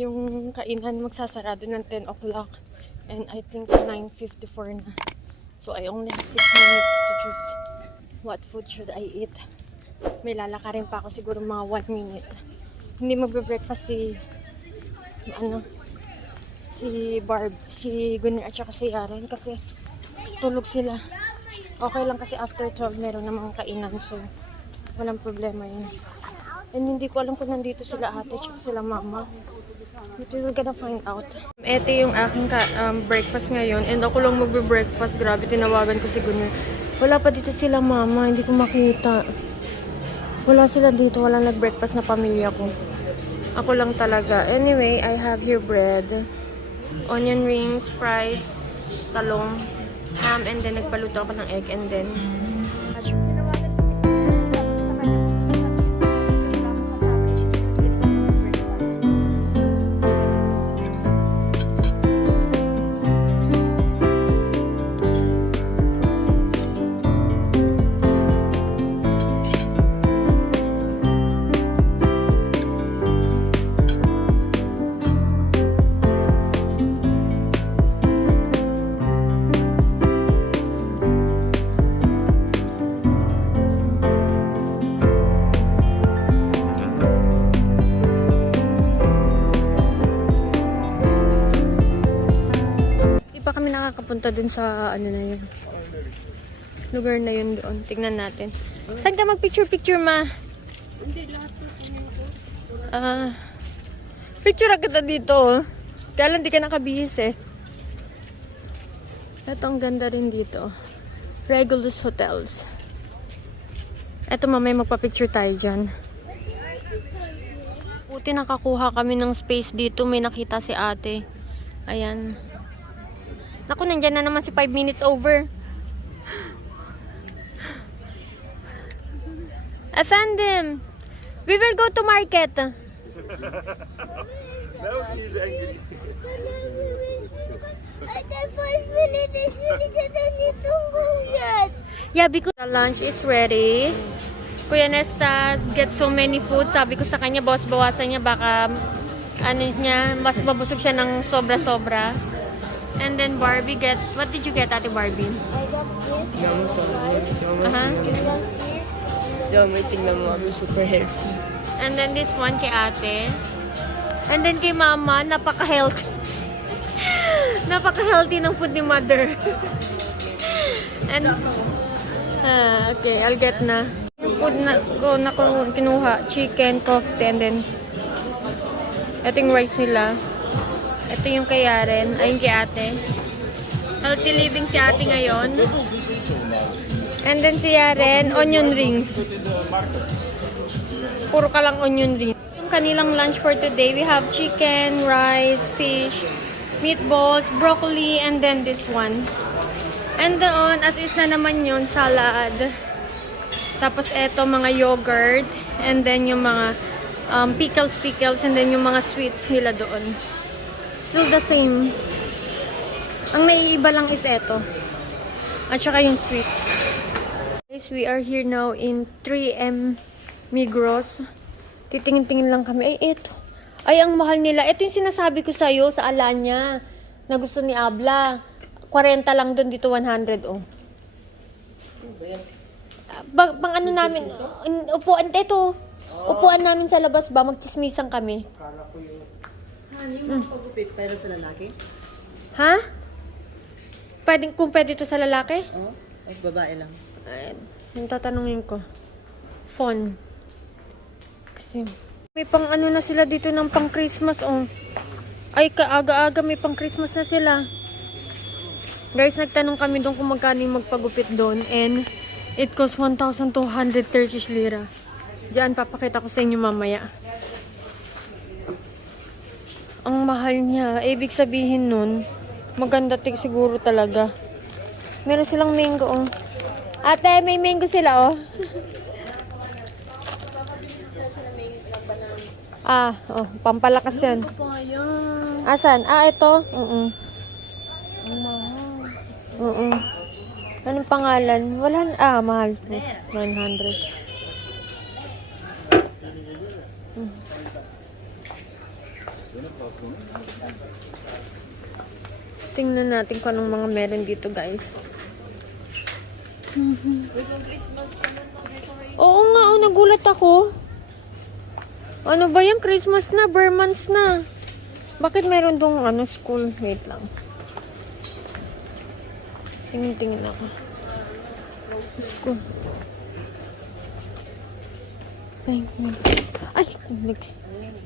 yung kainan magsasarado ng 10 o'clock. And I think 9:54 na. So I only have 6 minutes to choose what food should I eat. May lalakarin pa ako siguro mga 1 minute. Hindi magbe-breakfast si Barb, si Gunner at saka si Yaren kasi tulog sila. Okay lang kasi after 12 meron namang kainan, so walang problema yun. And hindi ko alam kung nandito sila ate at sila mama. But we're gonna find out. Ito yung aking breakfast ngayon. And ako lang magbe-breakfast. Grabe, tinawagan ko si Gunner. Wala pa dito sila mama. Hindi ko makita. Wala sila dito. Wala nag-breakfast na pamilya ko. Ako lang talaga. Anyway, I have here bread, onion rings, fries, talong, ham, and then nagpaluto ako ng egg, and then nakakapunta dun sa ano na yun, lugar na yun doon. Tignan natin. Saan ka mag-picture ma? Hindi, lahat po. Picture agad dito. Kaya lang di ka nakabihis eh. Ito ang ganda rin dito. Regulus Hotels. Ito mamay magpa-picture tayo dyan. Buti nakakuha kami ng space dito. May nakita si ate. Ayan. Naku, nandyan na naman si 5 minutes over. I found him. We will go to market. Now she's angry. I did 5 minutes. Yeah, because the lunch is ready. Kuya Nesta gets so many food. Sabi ko sa kanya, boss, bawasan niya. Baka, mas mabusog siya ng sobra-sobra. And then Barbie what did you get, Ate Barbie? I got this. Tingnan mo, I'm super healthy. And then this one kay Ate. And then kay Mama, napaka-healthy. Napaka-healthy ng food ni Mother. And, okay, I'll get na. Yung food na kinuha, chicken, coffee, and then, ito yung rice nila. Ito yung kay Yaren, ay kay Ate. Healthy living si Ate ngayon. And then si Yaren, onion rings. Puro ka lang onion rings. Yung kanilang lunch for today, we have chicken, rice, fish, meatballs, broccoli, and then this one. And doon, as is na naman yun, salad. Tapos eto, mga yogurt. And then yung mga pickles, and then yung mga sweets nila doon. Still the same. Ang naiiba lang is eto. At saka yung sweets. Guys, we are here now in 3M Migros. Titingin-tingin lang kami. Ay, eto. Ay, ang mahal nila. Ito yung sinasabi ko sa'yo sa Alanya na gusto ni Abla. 40 lang doon, dito 100, oh. Pang ano namin, upuan, ito. Upuan namin sa labas ba? Magchismisan kami. Yung mga pagupit para sa lalaki? Ha? Kung pwede ito sa lalaki? Oo. Ay, babae lang. Ay, yung tatanungin ko. Phone. Kasi, may pang ano na sila dito ng pang Christmas, oh. Ay, kaaga-aga may pang Christmas na sila. Guys, nagtanong kami doon kung magkano yung magpagupit doon. And, it costs 1,200 Turkish lira. Diyan, papakita ko sa inyo mamaya. Ang mahal niya. Ibig sabihin nun, maganda siguro talaga. Meron silang mango, oh. Ate, may mango sila, oh. Oh, pampalakas yan. Asan? Ito. Anong pangalan? Wala. Mahal. 900. Tingnan natin kung anong mga meron dito, guys. Oo nga, oh, nagulat ako. Ano ba yan? Christmas na, bare months na. Bakit meron dong school? Wait lang. Tingin ako. School.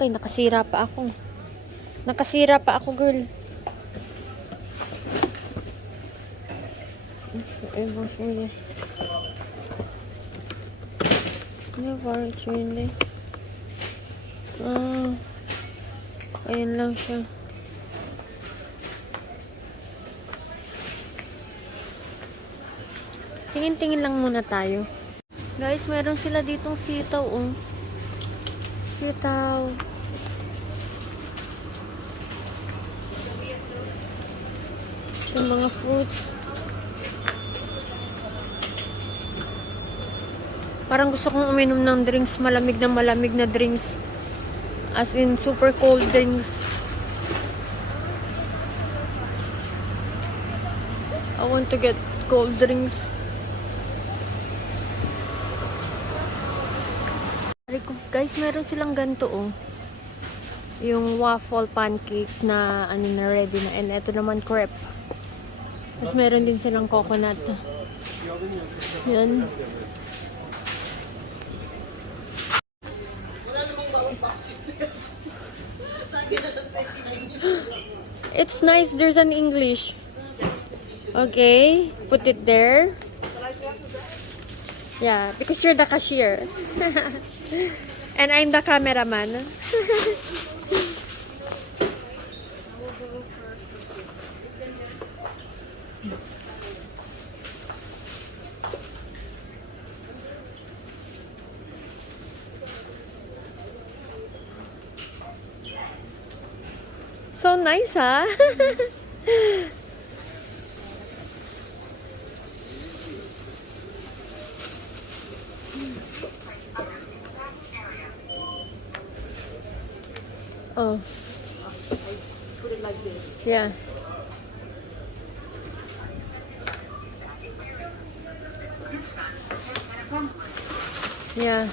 Ay, nakasira pa ako. Nakasira pa ako, girl. Ayan lang siya. Tingin-tingin lang muna tayo. Guys, meron sila ditong sitaw, oh. Sitaw. Yung mga fruits. Parang gusto kong uminom ng drinks, malamig na drinks. As in, super cold drinks. I want to get cold drinks. Guys, meron silang ganito, oh. Yung waffle pancake na, na ready na. And ito naman, crepe. Tapos meron din silang coconut. Yan. It's nice. There's an English. Okay. Put it there. Yeah, because you're the cashier. And I'm the cameraman. So nice, huh? Oh. Put it like this. Yeah. Yeah.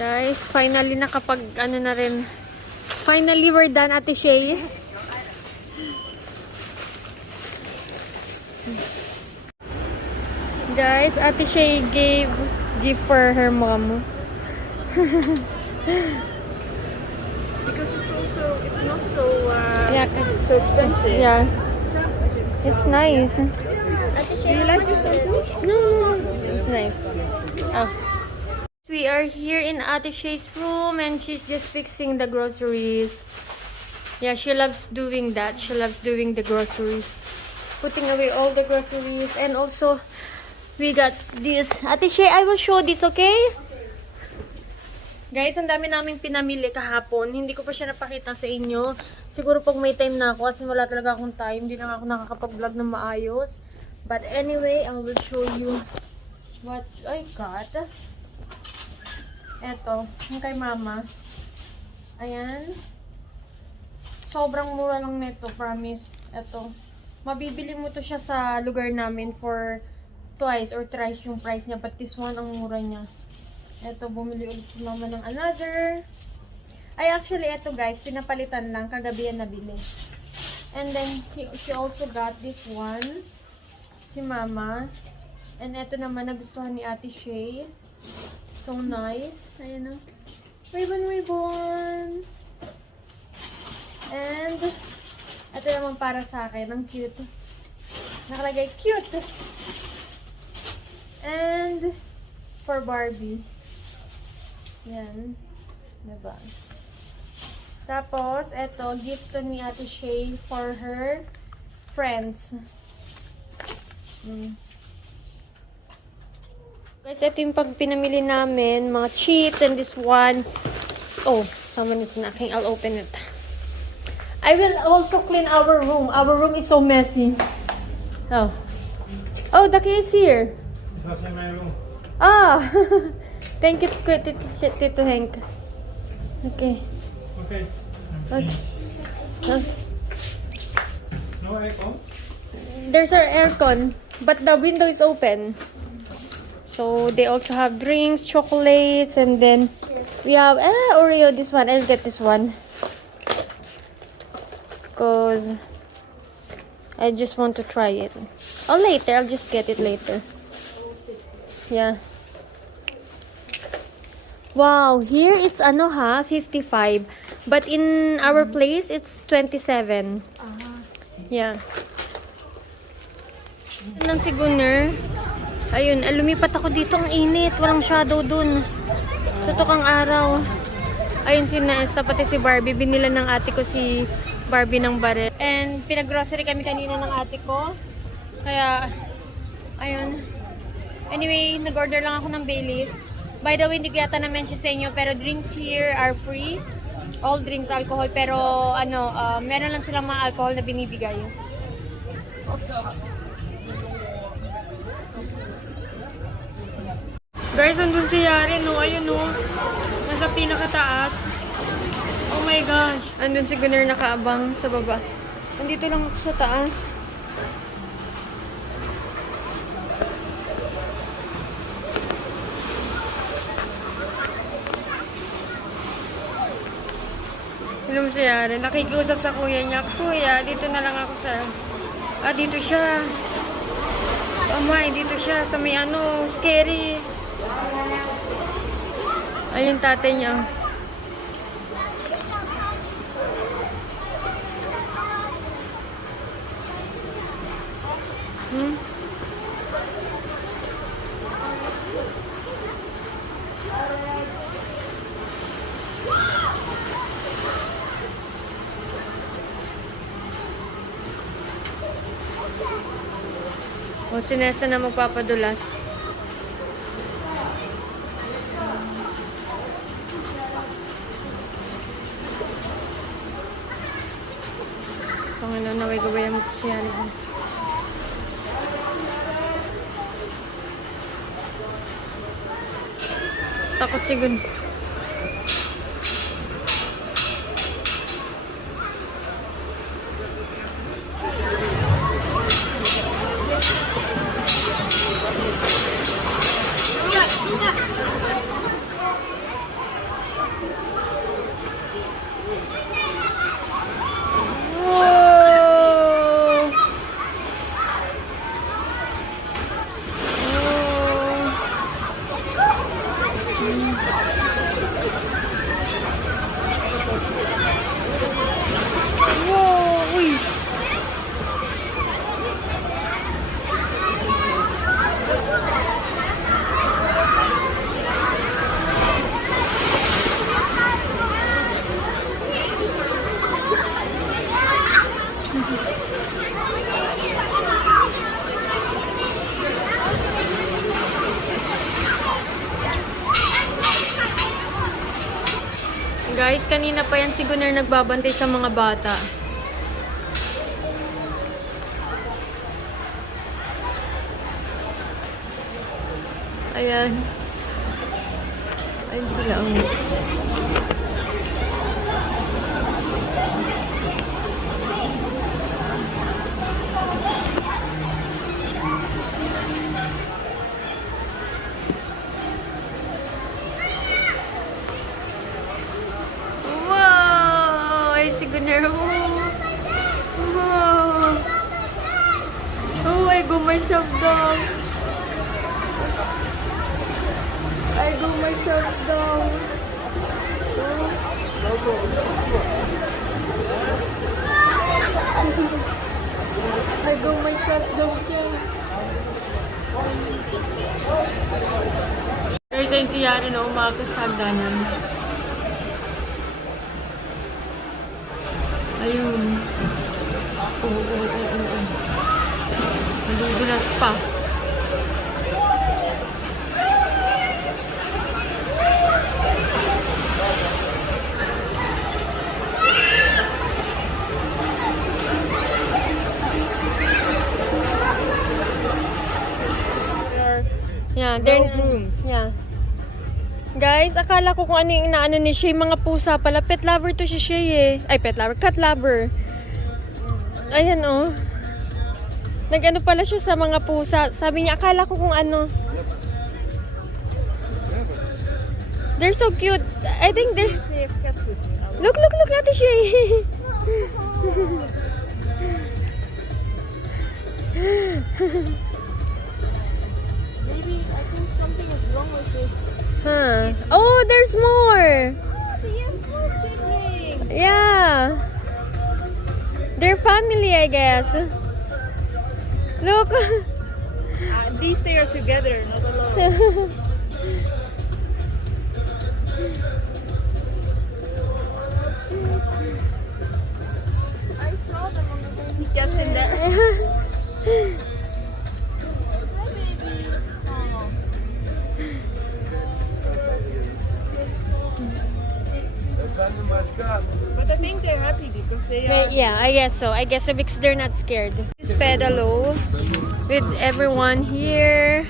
Guys, finally nakapag na rin. Finally, we're done, Ate Shay. Guys, Ate Shay gave gift for her mom. Because it's not so Yeah, so expensive. yeah. It's nice. Do you like this one too? No, it's nice. Oh. We are here in Ate Shay's room and she's just fixing the groceries. Yeah, she loves doing that. She loves doing the groceries. Putting away all the groceries. And also, we got this. Ate Shay, I will show this, okay? Guys, ang dami naming pinamili kahapon. Hindi ko pa siya napakita sa inyo. Siguro pag may time na ako kasi wala talaga akong time. Hindi na ako nakakapag-vlog na maayos. But anyway, I will show you what I got. Eto, yung kay mama. Ayan. Sobrang mura lang nito, promise. Ito. Mabibili mo to siya sa lugar namin for twice or thrice yung price niya. But this one, ang mura niya. Ito, bumili ulit si mama ng another. Ay, actually, ito guys, pinapalitan lang. Kagabi yan nabili. And then, she also got this one. Si mama. And ito naman, nagustuhan ni Ate Shay. So nice. Ayan o. Ribbon. And, ito naman para sa akin. Ang cute. Nakalagay, cute. And, for Barbie. Yan. Diba? Tapos, ito, gift to ni Ate Shay for her friends. Guys, ito yung pag pinamili namin. Mga chips and this one. Oh, someone is knocking. I'll open it. I will also clean our room. Our room is so messy. Oh. Oh, the key is here. That's in my room. Ah. Thank you, Tito Hank. Okay. Okay. Okay. I'm finished. No aircon? There's our aircon, but the window is open. So they also have drinks, chocolates, and then we have Oreo. This one, I'll get this one. Because I just want to try it. Oh, later. I'll just get it later. Yeah. Wow, here it's 55. But in our place, it's 27. Yeah. Ng Siguner. Ayun, lumipat ako dito. Ang init. Walang shadow dun. Tutok ang araw. Ayun si Nesta, pati si Barbie. Binila ng ate ko si Barbie ng baril. And pinag-grocery kami kanina ng ate ko. Kaya, ayun. Anyway, nag-order lang ako ng Baileys. By the way, hindi ko yata na-mention sa inyo, pero drinks here are free. All drinks, alcohol. Pero, meron lang silang mga alcohol na binibigay. Guys, andun si Yari, no? Ayun, no? Nasa pinakataas. Oh my gosh. Andun si Gunner nakaabang sa baba. Andito lang ako sa taas. Hello si Yari. Nakikiusap sa kuya niya. Kuya, dito na lang ako sa... dito siya. Oh my, dito siya sa may scary. Ayun tatay niya. O, si Nesta na magpapadulas. Panginoon, naway gabayan mo siya. Takot si Gun. Guys, kanina pa yan si Gunner nagbabantay sa mga bata. Ayan. Ayun sila. myself down. I go myself down siya. Guys, ayun si Yara na umaga sa hagdanan. Ayun. Oo. Nadudulas pa. Yeah, yeah. Guys, akala ko kung ano yung inaano ni Shay, mga pusa pala. Pet lover to si Shay eh. Ay, pet lover. Cat lover. Ayan oh. Nag-ano pala siya sa mga pusa. Sabi niya, akala ko kung ano. They're so cute. I think they're... Look natin Shay. Maybe I think something is wrong with this. Huh. Oh, there's more. They have four siblings. Yeah. They're family, I guess. Look. These they are together, not alone. I saw them on the baby. Cats in there. Hi, baby. Oh. But I think they're happy because they are. Yeah, I guess so. I guess so because they're not scared. It's Pedalo with everyone here.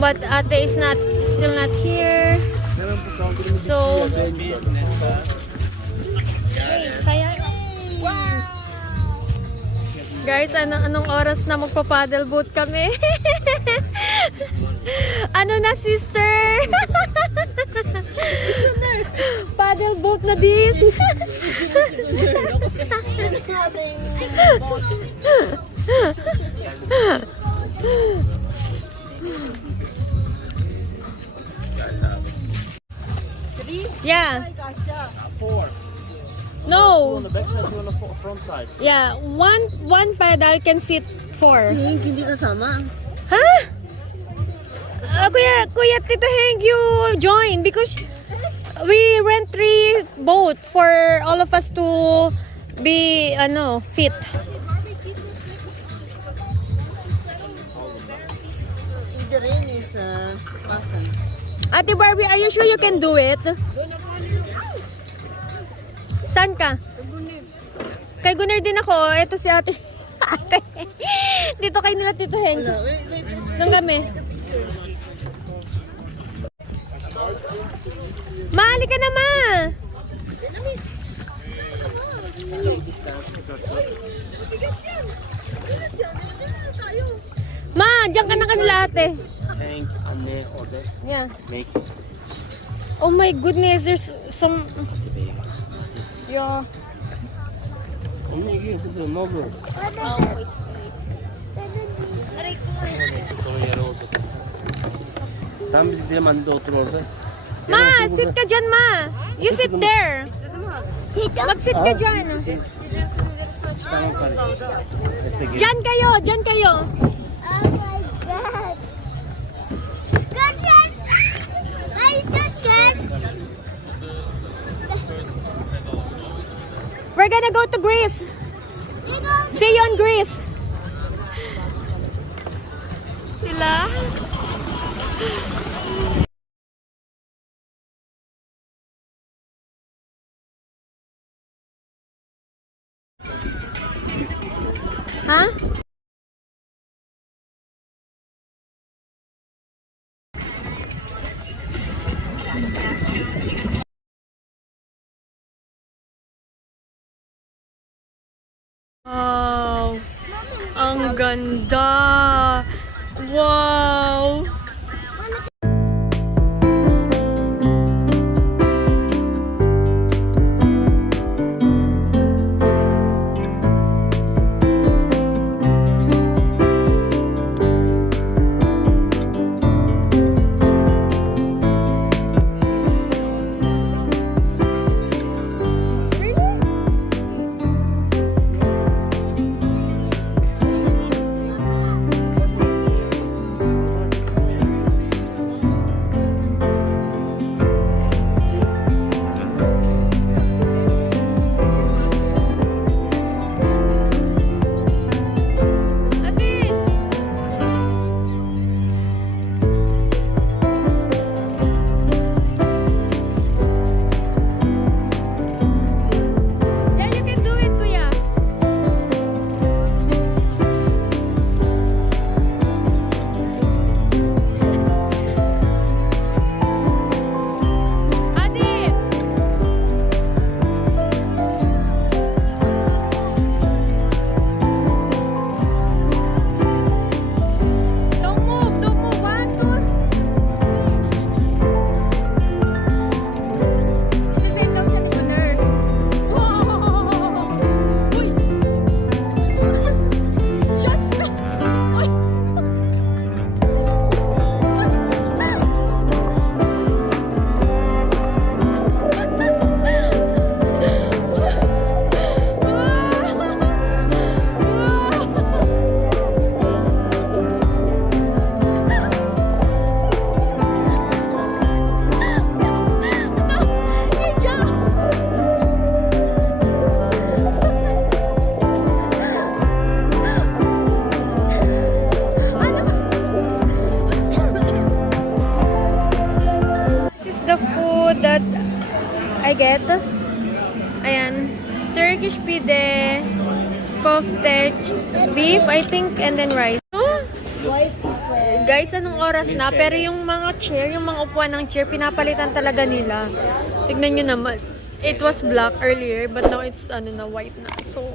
But Ate is still not here. So, guys, anong oras na magpa-paddle boat kami? Ano na, sister? Paddle boat na this. Yeah. Four. No. On the back side, two on the front side. Yeah, one pedal can sit four. Hindi kasama. Huh? Kuya Tito Heng, you join because we rent 3 boat for all of us to be fit. The rain is awesome. Ate Barbie, are you sure you can do it? Saan ka? Kay Gunner din ako. Ito si ate. Ate. Dito kay nila Tito Heng. Nang kami. Maali ka na, ma! Ma, diyan ka na kanila ate. Hank, Anne, order. Yeah. Make. Oh my goodness, there's some... Yeah. Anne, give it to no bro. Tam biz gidelim anne de otur orada. Ma, sit ka dyan, ma. You sit there. Mag-sit ka dyan. Tamam kardeşim. Destek gel. Dyan kayo. Oh my god. God, yes. I'm so scared. We're gonna go to Greece. We go. See you in Greece. Sila? Ha? Wow! Ang ganda! Wow! I get. Ayan. Turkish pide, kofte, beef, I think, and then rice. Oh, White is guys, anong oras na? Pero yung mga chair, yung mga upuan ng chair, pinapalitan talaga nila. Tignan nyo naman. It was black earlier, but now it's white na. So,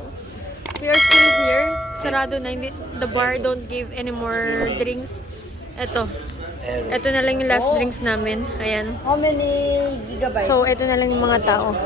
we are still here. Sarado na. The bar don't give any more drinks. Ito. Ito na lang yung last drinks namin. Ayan. how many gigabytes? So, ito na lang yung mga tao.